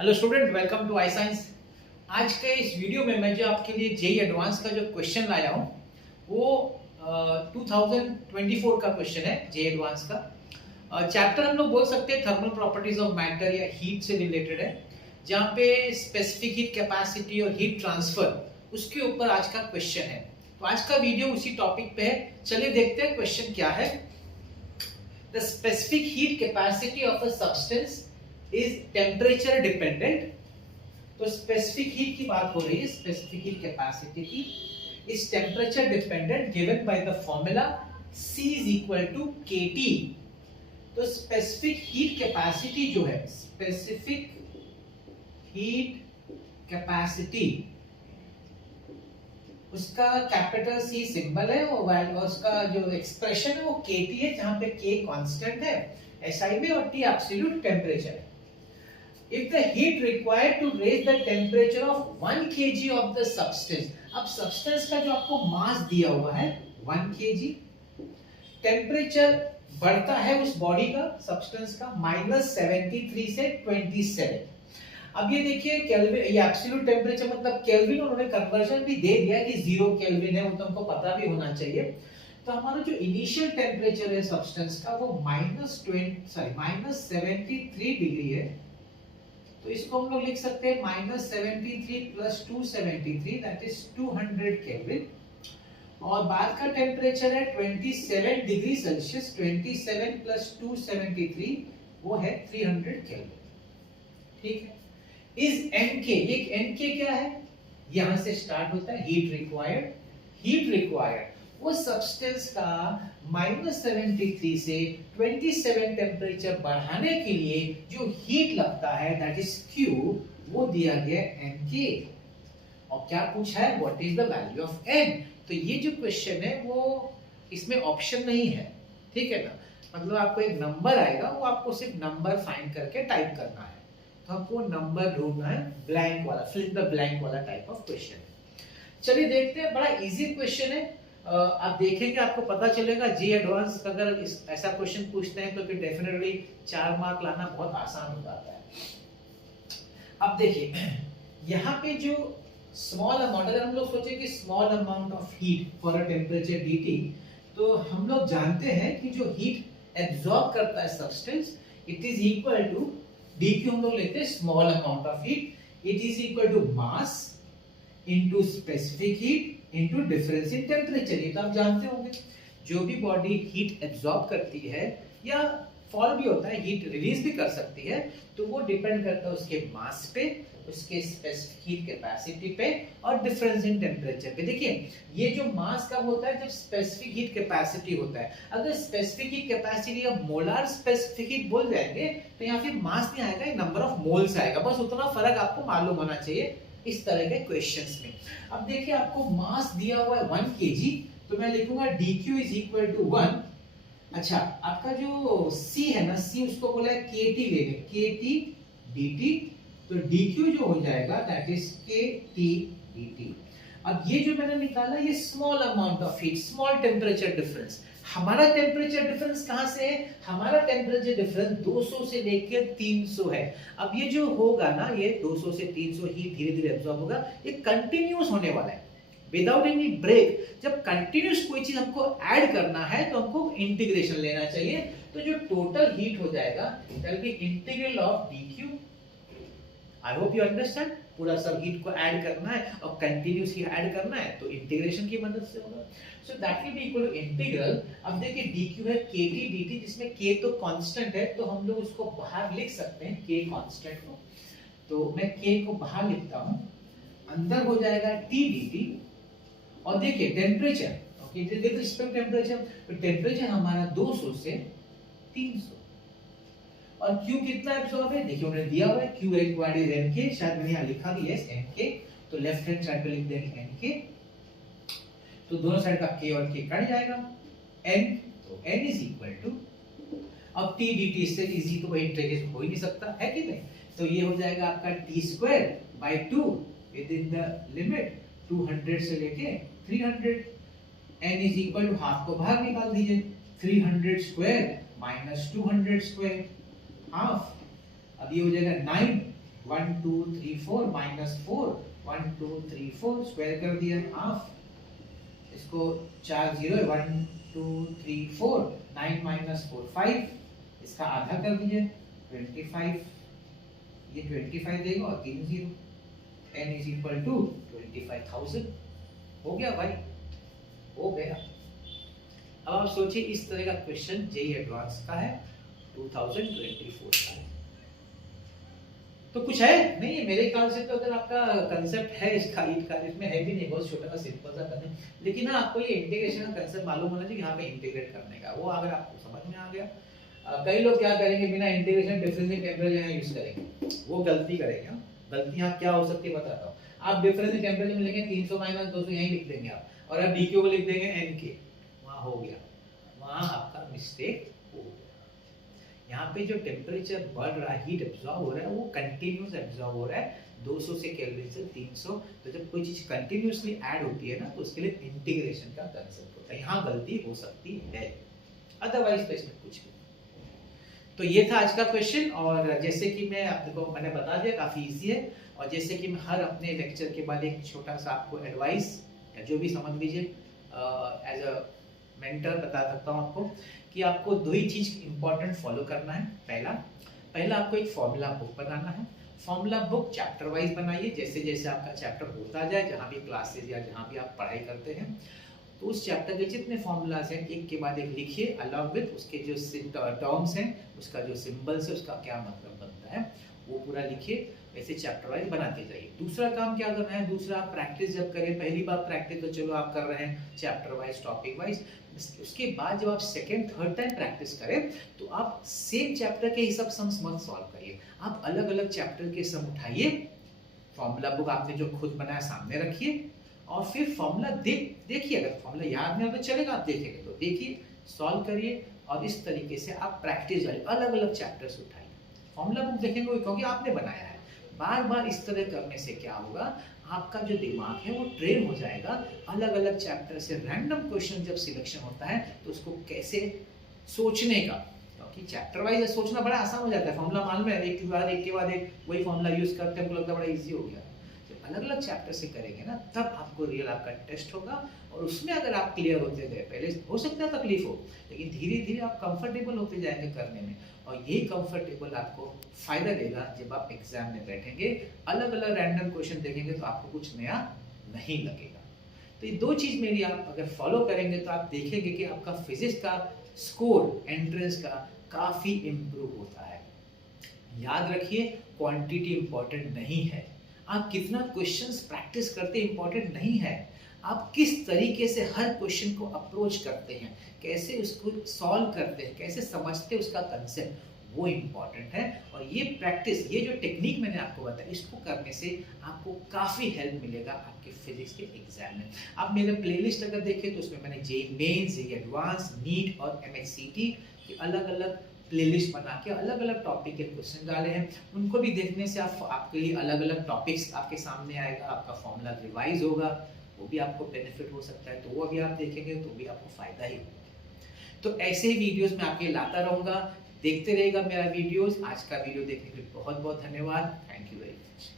Hello student, welcome to I science. आज के इस वीडियो में मैं जो आपके लिए जेई एडवांस का जो क्वेश्चन लाया हूँ वो 2024 का क्वेश्चन है जेई एडवांस का। चैप्टर हम लोग बोल सकते हैं थर्मल प्रॉपर्टीज ऑफ मैटर या हीट से रिलेटेड है, जहाँ पे स्पेसिफिक हीट कैपेसिटी और हीट ट्रांसफर उसके ऊपर आज का क्वेश्चन है। तो आज का वीडियो उसी टॉपिक पे है। चलिए देखते हैं क्वेश्चन क्या है। The specific heat capacity of a substance is temperature dependent. तो स्पेसिफिक हीट की बात हो रही है, स्पेसिफिक हीट कैपेसिटी की is temperature dependent given by the formula C is equal to KT। तो स्पेसिफिक हीट कैपेसिटी जो है, स्पेसिफिक हीट कैपेसिटी, उसका कैपिटल C सिंबल है और उसका जो एक्सप्रेशन है वो KT है, जहां पे K कांस्टेंट है SI में और T एब्सोल्यूट टेम्परेचर है। If the heat required to raise the temperature of 1 kg of the substance, अब substance का जो आपको मास दिया हुआ है 1 kg, टेम्परेचर बढ़ता है उस बॉडी का, सब्सटेंस का -73 से 27। अब ये देखिए केल्विन, ये एब्सोल्यूट टेम्परेचर मतलब केल्विन, उन्होंने कन्वर्जन भी दे दिया कि 0 केल्विन है, वो तुमको पता भी होना चाहिए। तो हमारा जो इनिशियल टेम्परेचर है सब्सटेंस का वो -73 डिग्री है। तो इसको हम लोग लिख सकते हैं -73 + 273 दैट इज 200 केल्विन। और बाद का टेम्परेचर है 27 डिग्री सेल्सियस, 27 + 273 वो है 300 केल्विन। ठीक है। इज NK, ये NK क्या है? यहां से स्टार्ट होता है हीट रिक्वायर्ड। हीट रिक्वायर्ड वो सब्सटेंस का -73 से 27 टेम्परेचर बढ़ाने के लिए जो हीट लगता है दैट इज Q, वो दिया गया NK। और क्या पूछा है? What is the value of N। तो ये जो क्वेश्चन है वो इसमें ऑप्शन नहीं है, ठीक है ना। मतलब आपको एक नंबर आएगा, वो आपको सिर्फ नंबर फाइंड करके टाइप करना है। तो आपको नंबर ढूंढना है, ब्लैंक वाला, फिल द ब्लैंक वाला टाइप ऑफ क्वेश्चन। चलिए देखते हैं, बड़ा इजी क्वेश्चन है। आप देखेंगे आपको पता चलेगा जी एडवांस अगर ऐसा क्वेश्चन पूछते हैं तो फिर डेफिनेटली 4 मार्क लाना बहुत आसान हो जाता है। अब देखिए यहाँ पे जो स्मॉल अमाउंट, अगर हम लोग सोचे कि small amount of heat for a temperature dt, तो हम लोग जानते हैं कि जो हीट एब्जॉर्ब करता है substance, it is equal to dq, हम लोग लेते हैं small amount of heat, it is equal to mass into specific heat into difference in temperature. ये तो आप जानते होंगे, जो भी बॉडी हीट एब्जॉर्ब करती है या फॉल भी होता है, हीट रिलीज भी कर सकती है, तो वो डिपेंड करता है उसके मास पे, उसके स्पेसिफिक हीट कैपेसिटी पे और डिफरेंस इन टेम्परेचर पे। देखिए ये जो मास कब होता है? जब स्पेसिफिक हीट कैपेसिटी होता है। अगर स्पेसिफिक हीट कैपेसिटी या मोलार स्पेसिफिक हीट बोल जाएंगे तो यहाँ फिर मास नहीं आएगा, नंबर ऑफ मोल्स आएगा। बस उतना फर्क आपको मालूम होना चाहिए इस तरह के क्वेश्चंस में। अब देखिए आपको मास दिया हुआ है 1 kg, तो मैं लिखूंगा dq इज इक्वल टू 1। अच्छा, आपका जो c है ना, c उसको बोला है kT ले ले, kT dt, तो dq जो हो जाएगा दैट इज kT dt। अब ये जो मैंने निकाला ये small amount of heat, small temperature difference. हमारा टेम्परेचर डिफरेंस कहां से है? हमारा टेम्परेचर डिफरेंस 200 से लेकर 300 है। अब ये जो होगा ना, ये 200 से 300 हीट धीरे धीरे एब्जॉर्ब होगा, ये कंटिन्यूस होने वाला है विदाउट एनी ब्रेक। जब कंटिन्यूस कोई चीज हमको ऐड करना है तो हमको इंटीग्रेशन लेना चाहिए। तो जो टोटल हीट हो जाएगा that will B integral of dq। I hope you understand. पूरा सब हीट को ऐड करना है और कंटिन्यूस ही ऐड करना है तो इंटीग्रेशन की मदद से होगा। So that will be equal to integral. अब देखिए dq है kT dt, जिसमें k तो कांस्टेंट है, तो हम लोग उसको बाहर लिख सकते हैं k कांस्टेंट को। तो मैं k को बाहर लिखता हूं, अंदर हो जाएगा t dt। और देखिए temperature, okay, with respect temperature, तो टेम्परेचर हमारा 200 से 300। और Q कितना एब्सॉर्ब है? देखिए उन्होंने दिया हुआ है Q रिक्वायर्ड इज NK, शायद मैंने यहां लिखा भी है NK, तो लेफ्ट हैंड साइड पे लिख देंगे NK। तो दोनों साइड का K और K कट जाएगा, N, तो N इज इक्वल टू, अब T dt से इजी तो वही इंटीग्रेशन हो ही नहीं सकता है कि नहीं, तो ये हो जाएगा आपका T²/2 with in the limit 200 से लेके 300। N is equal to half को बाहर निकाल दीजिए, 300² - 200² हाफ। अब ये हो जाएगा 9 1 2 3 4 माइनस 4 1 2 3 4 स्क्वायर कर दिया हाफ, इसको 4 0 1 2 3 4 9 माइनस 4 5, इसका आधा कर दीजिए 25, ये 25 देगा और 3 0, n इज इक्वल टू 25,000। हो गया भाई, हो गया। अब आप सोचिए इस तरह का क्वेश्चन जेईई एडवांस का है 2024 का है। तो कुछ है नहीं है मेरे ख्याल से, तो अगर आपका कंसेप्ट है इसका इसमें है भी नहीं, बहुत छोटा सा सिंपल सा करने, लेकिन ना आपको ये इंटीग्रेशन का कंसेप्ट मालूम होना चाहिए यहाँ पे इंटीग्रेट करने का, वो अगर आपको समझ में आ गया। कई लोग क्या करेंगे बिना इंटीग्रेशन डिफरेंशियल टेम्परेचर यहाँ यूज करेंगे, वो गलती करेंगे। गलती यहाँ क्या हो सकती है बताता हूँ। आप डिफरेंशियल टेम्परेचर में लिखेंगे 300 माइनस 200 यहीं लिख देंगे आप, और आप dq को लिख देंगे nk, वहाँ हो गया, वहाँ आपका मिस्टेक हो गया। यहाँ पे जो टेम्परेचर बढ़ रहा है, हीट एब्जॉर्ब हो रहा है, वो कंटिन्यूस एब्जॉर्ब हो रहा है 200 से केल्विन से 300। तो जब कोई चीज कंटिन्यूसली ऐड होती है ना, तो उसके लिए इंटीग्रेशन का कंसेप्ट होता है। यहाँ गलती हो सकती है, अदरवाइज तो इसमें कुछ भी। तो ये था आज का क्वेश्चन, और जैसे कि मैं आपको मैंने बता दिया काफी इजी है। और जैसे कि मैं हर अपने लेक्चर के बाद एक छोटा सा आपको एडवाइस या जो भी समझ लीजिए एज अ मेंटर बता सकता हूँ आपको, कि आपको दो ही चीज इंपॉर्टेंट फॉलो करना है। पहला आपको एक फॉर्मूला बुक बनाना है। फॉर्मूला बुक चैप्टर वाइज बनाइए, जैसे जैसे आपका चैप्टर होता जाए, जहाँ भी क्लासेस या जहाँ भी आप पढ़ाई करते हैं, तो उस चैप्टर के जितने फॉर्मूलाज हैं एक के बाद एक लिखिए, अलॉन्ग विद उसके जो टर्म्स हैं, उसका जो सिंबल्स है, उसका क्या मतलब बनता है, वो पूरा लिखिए। ऐसे चैप्टर वाइज बनाते जाइए। दूसरा काम क्या करना है, दूसरा आप प्रैक्टिस जब करें, पहली बार प्रैक्टिस तो चलो आप कर रहे हैं चैप्टर वाइज टॉपिक वाइज, उसके बाद जब आप सेकंड थर्ड टाइम प्रैक्टिस करें तो आप सेम चैप्टर के ही सब सम्स मत सॉल्व करिए, आप अलग अलग चैप्टर के सम उठाइए, फॉर्मूला बुक आपने जो खुद बनाया सामने रखिए, और फिर फॉर्मूला देखिए। अगर फॉर्मूला याद नहीं आता चलेगा, आप देखेंगे तो देखिए, सॉल्व करिए, और इस तरीके से आप प्रैक्टिस वाले अलग अलग चैप्टर्स उठाइए। फॉर्मूला बुक देखेंगे क्योंकि आपने बनाया है, बार बार इस तरह करने से क्या होगा, आपका जो दिमाग है वो ट्रेन हो जाएगा। अलग अलग चैप्टर से रैंडम क्वेश्चन जब सिलेक्शन होता है तो उसको कैसे सोचने का, क्योंकि चैप्टर वाइज सोचना बड़ा आसान हो जाता है, फॉर्मूला मालूम है, एक के बाद एक वही फॉर्मूला यूज करते हैं, हमको लगता है बड़ा इजी हो गया। जब अलग अलग चैप्टर से करेंगे ना, तब आपको रियल आपका टेस्ट होगा, और उसमें अगर आप क्लियर होते गए, पहले हो सकता है तकलीफ हो, लेकिन धीरे धीरे आप कंफर्टेबल होते जाएंगे करने में, और यही कंफर्टेबल आपको फायदा देगा जब आप एग्जाम में बैठेंगे, अलग अलग रैंडम क्वेश्चन देखेंगे तो आपको कुछ नया नहीं लगेगा। तो ये दो चीज मेरी आप अगर फॉलो करेंगे तो आप देखेंगे कि आपका फिजिक्स का स्कोर एंट्रेंस का काफी इंप्रूव होता है। याद रखिए, क्वांटिटी इंपॉर्टेंट नहीं है, आप कितना क्वेश्चंस प्रैक्टिस करते इंपॉर्टेंट नहीं है, आप किस तरीके से हर क्वेश्चन को अप्रोच करते हैं, कैसे उसको सॉल्व करते हैं, कैसे समझते हैं उसका कंसेप्ट, वो इम्पॉर्टेंट है। और ये प्रैक्टिस, ये जो टेक्निक मैंने आपको बताया, इसको करने से आपको काफ़ी हेल्प मिलेगा आपके फिजिक्स के एग्जाम में। आप मेरे प्लेलिस्ट अगर देखें तो उसमें मैंने JEE mains, JEE advance, NEET और एमएचसीटी की अलग अलग प्लेलिस्ट बना के अलग अलग टॉपिक के क्वेश्चन डाले हैं। उनको भी देखने से आपके लिए अलग अलग टॉपिक्स आपके सामने आएगा, आपका फॉर्मूला रिवाइज होगा, वो भी आपको बेनिफिट हो सकता है, तो वो अभी आप देखेंगे तो भी आपको फायदा ही होगा। तो ऐसे ही वीडियोस मैं आपके लाता रहूंगा, देखते रहेगा मेरा वीडियोस। आज का वीडियो देखने के लिए बहुत बहुत धन्यवाद। Thank you very much.